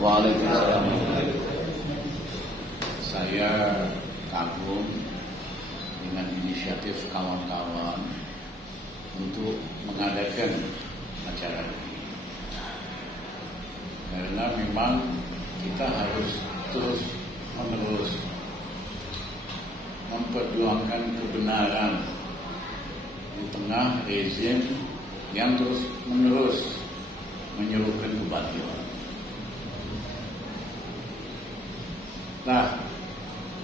Waalaikumsalam. Saya kagum dengan inisiatif kawan-kawan untuk mengadakan acara ini. Karena memang kita harus terus menerus memperjuangkan kebenaran di tengah rezim yang terus menerus menyerukan kebatilan. Nah,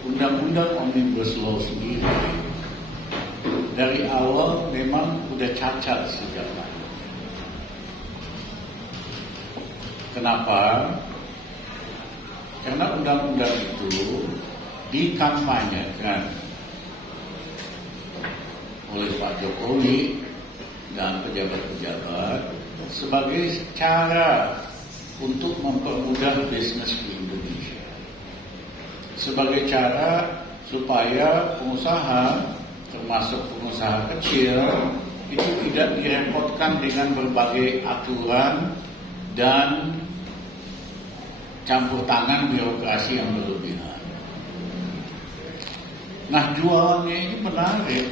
undang-undang Omnibus Law sendiri dari awal memang udah cacat sejak lama. Kenapa? Karena undang-undang itu dikampanyekan oleh Pak Jokowi dan pejabat-pejabat sebagai cara untuk mempermudah bisnis di Indonesia. Sebagai cara supaya pengusaha, termasuk pengusaha kecil, itu tidak direpotkan dengan berbagai aturan dan campur tangan birokrasi yang berlebihan. Nah, jualannya ini menarik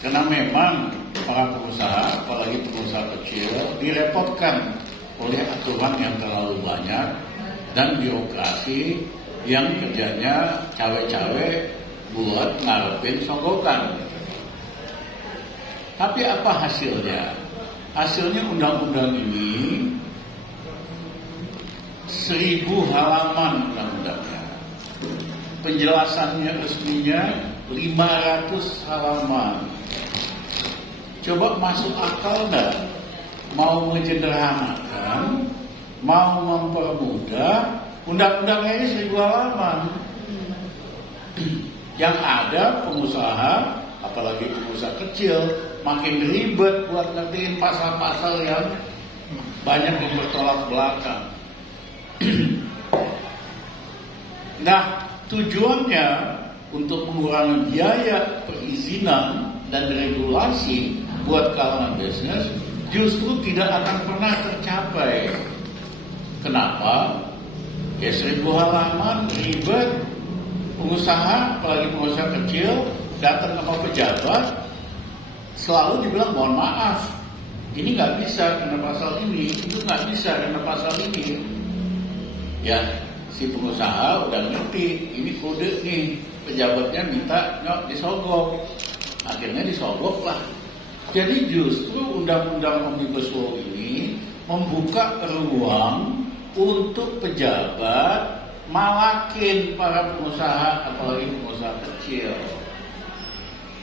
karena memang para pengusaha, apalagi pengusaha kecil, direpotkan oleh aturan yang terlalu banyak dan birokrasi yang kerjanya cawe-cawe buat ngarepin sogokan. Tapi apa hasilnya? Hasilnya undang-undang ini 1000 halaman undang-undangnya. Penjelasannya resminya 500 halaman. Coba masuk akal enggak? Mau menyederhanakan, mau mempermudah, undang-undangnya ini 1000 halaman. Yang ada pengusaha, apalagi pengusaha kecil, makin ribet buat ngertiin pasal-pasal yang banyak yang bertolak belakang. Nah, tujuannya untuk mengurangi biaya perizinan dan regulasi buat kalangan bisnis justru tidak akan pernah tercapai. Kenapa? Ya 1000 halaman, ribet, pengusaha, apalagi pengusaha kecil, datang sama pejabat, selalu dibilang mohon maaf, ini nggak bisa karena pasal ini, itu nggak bisa karena pasal ini. Ya, si pengusaha udah ngerti, ini kode nih, pejabatnya minta nggak disogok, akhirnya disogok lah. Jadi justru undang-undang Omnibus Law ini membuka ruang untuk pejabat malakin para pengusaha, apalagi pengusaha kecil.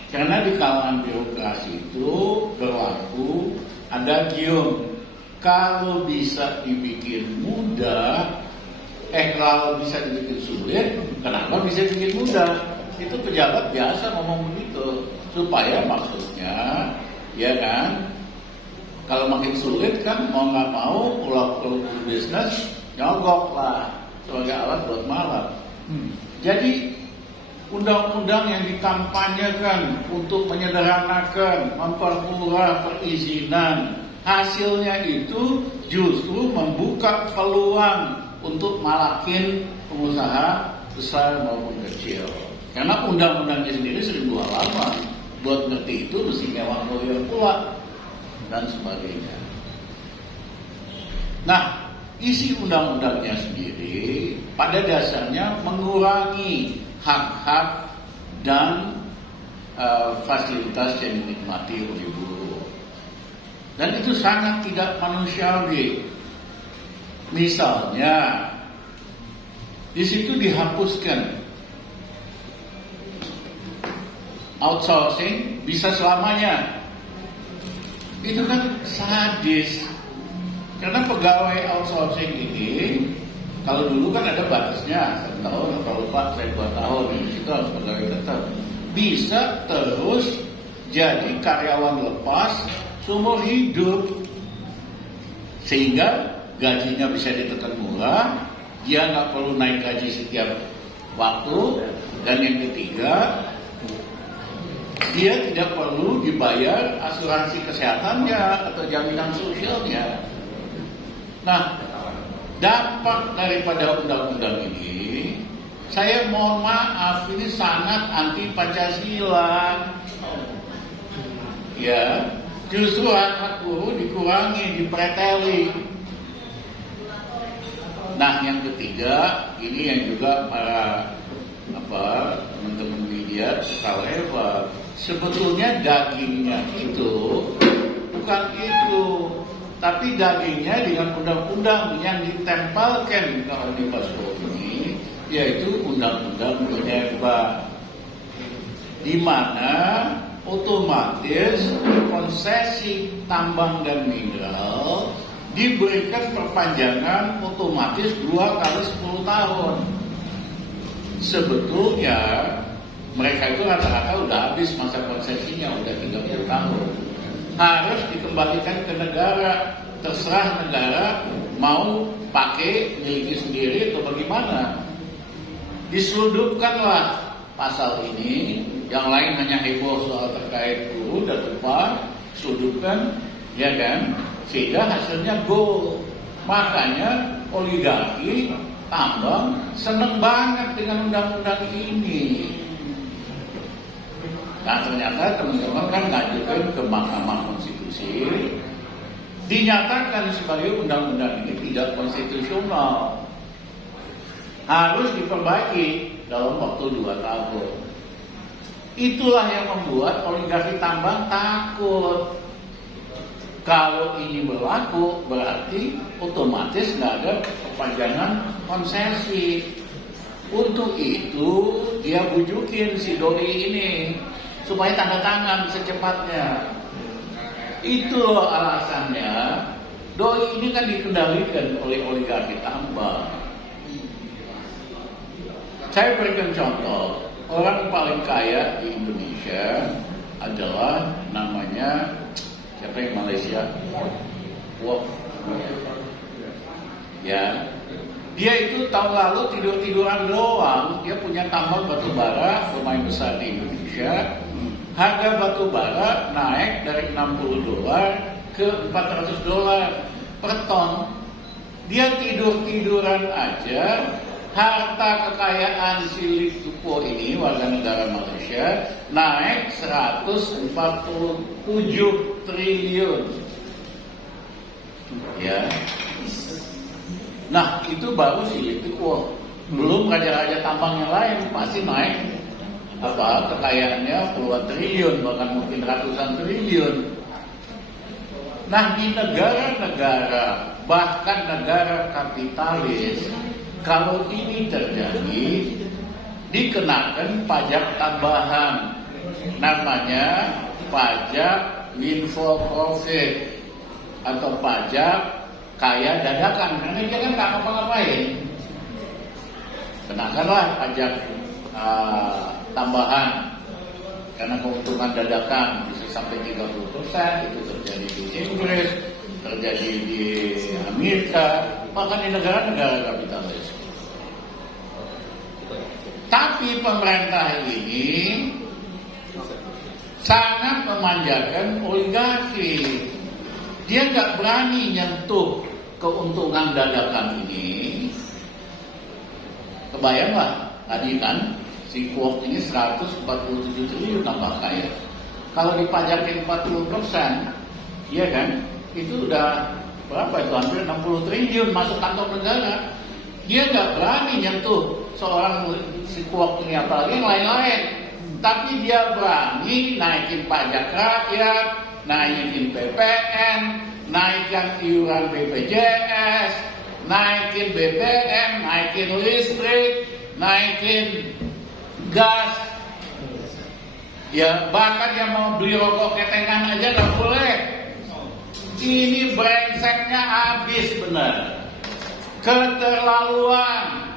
Karena di kalangan birokrasi itu berlaku ada gium, kalau bisa dibikin mudah, kalau bisa dibikin sulit, kenapa bisa dibikin mudah? Itu pejabat biasa ngomong begitu, supaya maksudnya, ya kan, kalau makin sulit kan mau nggak mau pulau bisnis nyogok lah sebagai alat buat malak. Jadi undang-undang yang dikampanyekan untuk menyederhanakan, mempermudah perizinan, hasilnya itu justru membuka peluang untuk malakin pengusaha besar maupun kecil. Karena undang-undangnya sendiri 1000 halaman, buat ngerti itu mesti nyewa lawyer pula dan sebagainya. Nah, isi undang-undangnya sendiri pada dasarnya mengurangi hak-hak dan fasilitas yang dinikmati oleh buruh. Dan itu sangat tidak manusiawi. Misalnya, di situ dihapuskan outsourcing bisa selamanya. Itu kan sadis. Karena pegawai outsourcing ini, kalau dulu kan ada batasnya, 1 tahun atau lupa, 2 tahun, itu harus pegawai tetap. Bisa terus jadi karyawan lepas seumur hidup. Sehingga gajinya bisa ditekan murah, dia nggak perlu naik gaji setiap waktu, dan yang ketiga, dia tidak perlu dibayar asuransi kesehatannya atau jaminan sosialnya. Nah, dampak daripada undang-undang ini, saya mohon maaf, ini sangat anti Pancasila. Ya, justru hak buruh dikurangi, dipreteli. Nah, yang ketiga, ini yang juga para teman-teman media suka lewat. Sebetulnya dagingnya itu bukan itu, tapi dagingnya dengan undang-undang yang ditempelkan ke Omnibus Law ini, yaitu undang-undang minerba, di mana otomatis konsesi tambang dan mineral diberikan perpanjangan otomatis 2 kali 10 tahun. Sebetulnya mereka itu rata-rata udah habis masa konsesinya, udah 30 tahun. Harus dikembalikan ke negara, terserah negara mau pakai miliki sendiri atau bagaimana. Diseludupkanlah pasal ini, yang lain hanya heboh soal terkait buruh dan upah, seludupkan, ya kan? Sehingga hasilnya goal. Makanya oligarki tambang seneng banget dengan undang-undang ini. Nah, ternyata teman-teman kan ngajukan ke Mahkamah Konstitusi, dinyatakan sebagai undang-undang ini tidak konstitusional, harus diperbaiki dalam waktu 2 tahun. Itulah yang membuat oligarki tambang takut. Kalau ini berlaku, berarti otomatis nggak ada perpanjangan konsesi. Untuk itu dia bujukin si Doi ini supaya tanda tangan secepatnya. Itu loh alasannya. Doi ini kan dikendalikan oleh oligarki tambang. Saya berikan contoh, orang paling kaya di Indonesia adalah namanya siapa yang Malaysia? Wow. Ya, dia itu tahun lalu tidur-tiduran doang. Dia punya tambang batu bara lumayan besar di Indonesia. Harga batu bara naik dari $60 ke $400 per ton. Dia tidur-tiduran aja. Harta kekayaan si Lee Tupo ini, warga negara Malaysia, naik 147 triliun. Ya. Nah, itu baru si Lee Tupo. Belum raja-raja tambang yang lain pasti naik kekayaannya puluhan triliun, bahkan mungkin ratusan triliun. Nah, di negara-negara, bahkan negara kapitalis, kalau ini terjadi, dikenakan pajak tambahan, namanya pajak windfall profit atau pajak kaya dadakan. Karena dia kan nggak ngapa-ngapain, kenakanlah pajak tambahan karena keuntungan dadakan bisa sampai 30%. Itu terjadi di Inggris, terjadi di Amerika, bahkan di negara-negara kapitalis. Tapi pemerintah ini sangat memanjakan oligarki. Dia nggak berani nyentuh keuntungan dadakan ini. Kebayanglah tadi kan si Kuok ini 147 triliun tambah kaya. Kalau dipajakin 40%, iya kan? Itu udah berapa itu? Hampir 60 triliun masuk kantong negara. Dia nggak berani nyentuh seorang si Kuok ini, apalagi yang lain-lain. Tapi dia berani naikin pajak rakyat, naikin PPN, naikkan iuran BPJS, naikin BBM, naikin listrik, naikin gas. Ya, bahkan yang mau beli rokok ketengan aja nggak boleh. Ini brengseknya habis benar. Keterlaluan.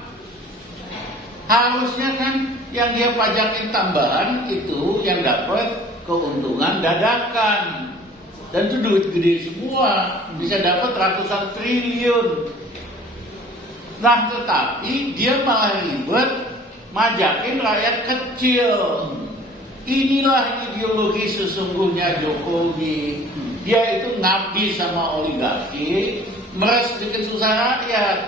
Harusnya kan yang dia pajakin tambahan itu yang dapat keuntungan dadakan. Dan itu duit gede semua, bisa dapat ratusan triliun. Nah, tetapi dia malah ribet majakin rakyat kecil. Inilah ideologi sesungguhnya Jokowi. Dia itu ngabdi sama oligarki, meres bikin susah rakyat.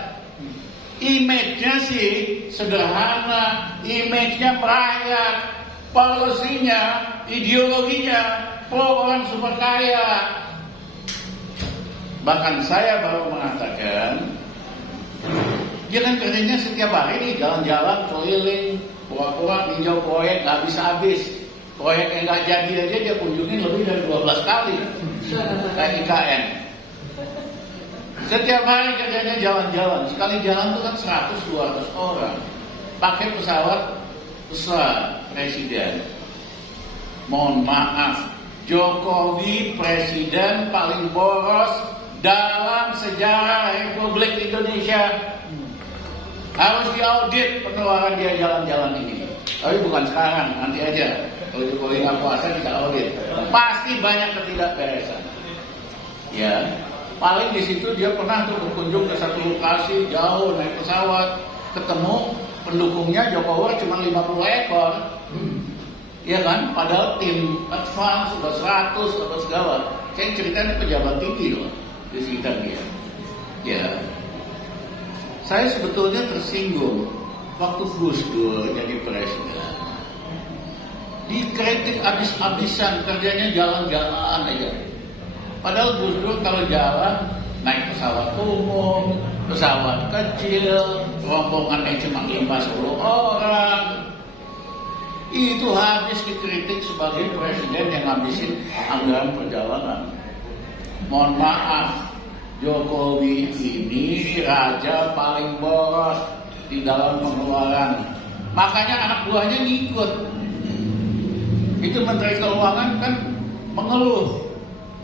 Image-nya sih sederhana, image-nya merakyat, polisinya, ideologinya pro orang super kaya. Bahkan saya baru mengatakan, dia kan kerjanya setiap hari nih, jalan-jalan keliling, pura-pura ninjau proyek nggak habis-habis. Proyek yang nggak jadi aja dia kunjungin lebih dari 12 kali kayak IKN. Setiap hari kerjanya jalan-jalan. Sekali jalan tuh kan 100-200 orang. Pakai pesawat besar presiden. Mohon maaf, Jokowi presiden paling boros dalam sejarah Republik Indonesia. Harus diaudit pengeluaran dia jalan-jalan ini. Tapi bukan sekarang, nanti aja. Kalau Jokowi nggak puasa kita audit. Pasti banyak ketidakberesan. Ya, paling di situ dia pernah tuh berkunjung ke satu lokasi jauh naik pesawat, ketemu pendukungnya Jokowi cuma 50 ekor. Iya kan? Padahal tim advance sudah 100 atau segala. Saya ceritanya pejabat tinggi loh di sekitar dia. Ya, saya sebetulnya tersinggung waktu Gus Dur jadi presiden. Dikritik habis-habisan, kerjanya jalan-jalan aja. Padahal Gus Dur kalau jalan naik pesawat umum, pesawat kecil, rombongannya cuma 50 orang. Itu habis dikritik sebagai presiden yang ngabisin anggaran perjalanan. Mohon maaf, Jokowi ini raja paling boros di dalam pengeluaran. Makanya anak buahnya ngikut. Itu Menteri Keuangan kan mengeluh.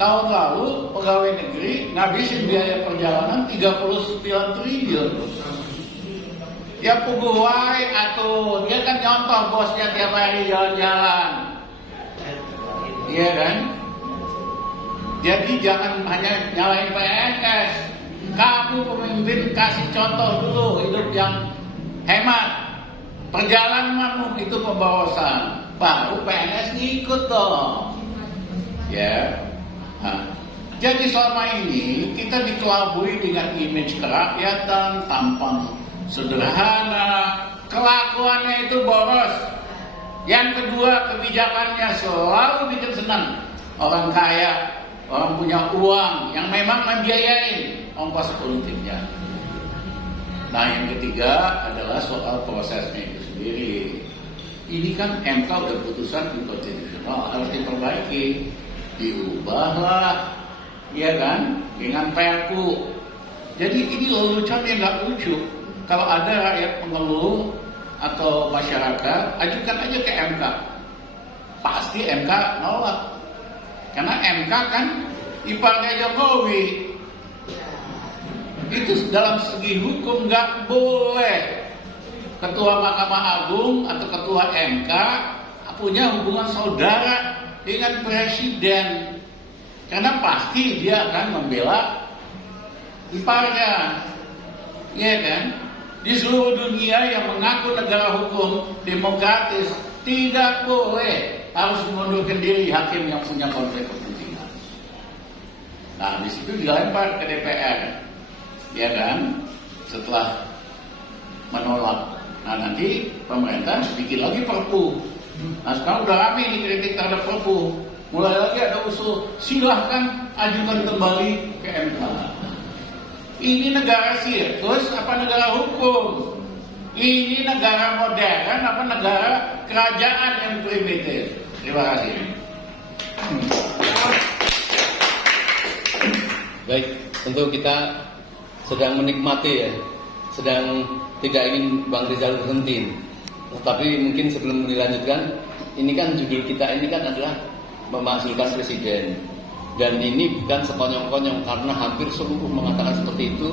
Tahun lalu pegawai negeri ngabisin biaya perjalanan 39 triliun. Ya pegawai atau dia kan nyontoh bosnya tiap hari jalan-jalan. Iya kan? Jadi jangan hanya nyalain PNS. Kamu pemimpin kasih contoh dulu hidup yang hemat. Perjalananmu itu pemborosan. Baru PNS ngikut dong. Ya. Nah, jadi selama ini kita dikelabui dengan image kerakyatan, tampang sederhana, kelakuannya itu boros. Yang kedua, kebijakannya selalu bikin senang orang kaya, orang punya uang yang memang membiayain ongkos politiknya. Nah, yang ketiga adalah soal prosesnya itu sendiri. Ini kan MK udah putusan inkonstitusional, harus diperbaiki, diubahlah, ya kan, dengan Perpu. Jadi ini lelucon yang nggak lucu. Kalau ada rakyat mengeluh atau masyarakat, ajukan aja ke MK. Pasti MK nolak. Karena MK kan iparnya Jokowi. Itu dalam segi hukum nggak boleh Ketua Mahkamah Agung atau Ketua MK punya hubungan saudara dengan Presiden. Karena pasti dia akan membela iparnya. Iya kan? Di seluruh dunia yang mengaku negara hukum demokratis tidak boleh harus mengundurkan diri hakim yang punya konflik kepentingan. Nah, di situ dilempar ke DPR, ya kan? Setelah menolak, nah nanti pemerintah bikin lagi Perpu. Nah sekarang udah rame nih kritik terhadap Perpu. Mulai lagi ada usul, silahkan ajukan kembali ke MK. Ini negara sirkus apa negara hukum? Ini negara modern apa negara kerajaan yang primitif? Terima kasih. Baik, tentu kita sedang menikmati ya, sedang tidak ingin Bang Rizal berhenti. Tetapi mungkin sebelum dilanjutkan, ini kan judul kita ini kan adalah memakzulkan presiden. Dan ini bukan sekonyong-konyong karena hampir seluruh mengatakan seperti itu.